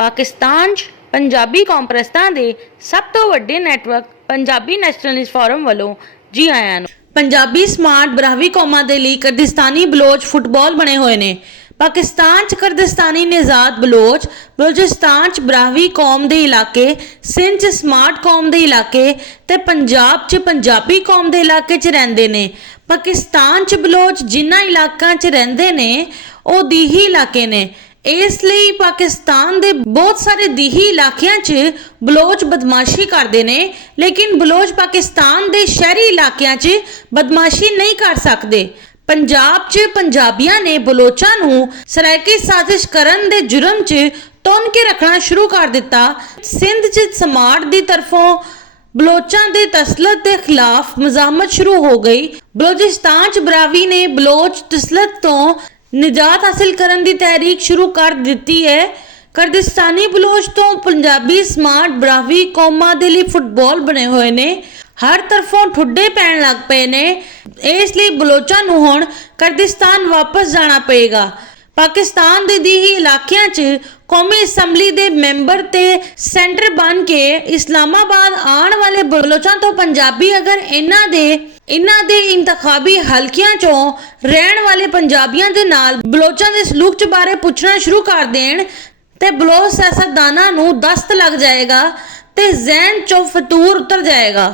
पाकिस्तान 'ਚ पंजाबी कॉम्प्रैसां दे सब तो वड्डे नैटवर्क पंजाबी नैशनलिस्ट फोरम वालों जी आयां नूं। पंजाबी स्मार्ट ब्राह्वी कौमां दे लई कुर्दिस्तानी बलोच फुटबॉल बने हुए ने। पाकिस्तान 'ਚ कुर्दिस्तानी निजात बलोच, बलोचिस्तान 'ਚ ब्राह्वी कौम दे इलाके, सिंध 'ਚ स्मार्ट कौम दे इलाके ते पंजाब 'ਚ पंजाबी कौम दे इलाके 'ਚ रहिंदे ने। पाकिस्तान 'ਚ बलोच जिन्हां इलाकां 'ਚ रहिंदे ने ਉਹ ਦੀਹੀ इलाके ने। इस ਲਈ पाकिस्तान ਦੇ बहुत सारे ਦੀਹੀ इलाकिਆਂ 'ਚ बलोच बदमाशी करते ने, लेकिन बलोच पाकिस्तान ਦੇ शहरी इलाकिਆਂ 'ਚ बदमाशी नहीं कर सकते। पंजाब 'ਚ पंजाबियां ने बलोचां ਨੂੰ ਸਰਾਇਕੀ ਸਾਜ਼ਿਸ਼ ਕਰਨ ਦੇ जुर्म 'ਚ ਤੁੰਨ ਕੇ ਰੱਖਣਾ शुरू कर दिता। सिंध 'ਚ समाट ਦੀ तरफों बलोचां दे तसलत के खिलाफ मजामत शुरू हो गई। बलोचिस्तान 'ਚ ब्राह्वी ने बलोच तसलत तो निजात हासिल करने की तहरीक शुरू कर दी है। कुर्दिस्तानी बलोच तो पंजाबी स्मार्ट ब्राह्वी कौमां दे लई फुटबॉल बने हुए ने। हर तरफों ठुड्डे पैण लग पे ने। इसलिए बलोचां नूं हुण कुर्दिस्तान वापस जाना पेगा। पाकिस्तान दे दीही इलाकिਆਂ 'ਚ कौमी असैम्बली दे मैंबर ते सेंटर बन के इस्लामाबाद आने वाले बलोचां तो पंजाबी अगर इन्हां दे इंतखाबी हलकिਆਂ 'चों रहण वाले पंजाबियां दे नाल बलोचां दे सलूक 'ਚ बारे पुछना शुरू कर देण ते बलोच सियासतदानां नूं दस्त लग जाएगा ते ज़हन 'चों फतूर उतर जाएगा।